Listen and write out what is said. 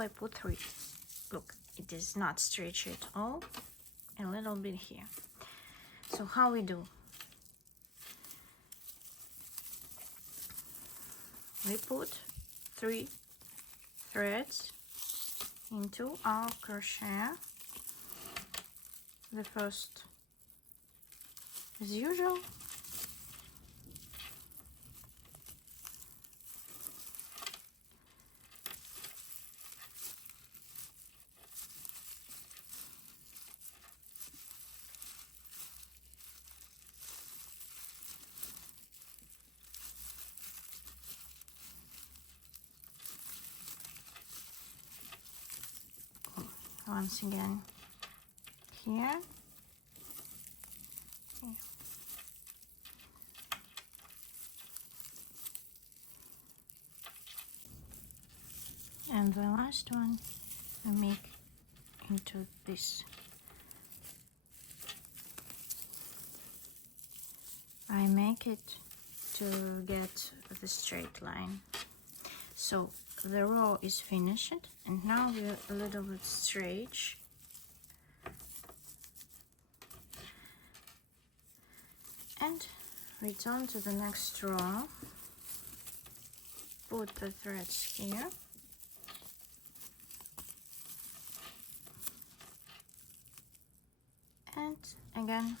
I put 3. Look, it is not stretchy at all, a little bit here. So how we do? We put 3 threads into our crochet. The first, as usual, once again here. And the last one I make into this. I make it to get the straight line. So the row is finished, and now we're a little bit stretch. And return to the next row. Put the threads here. And again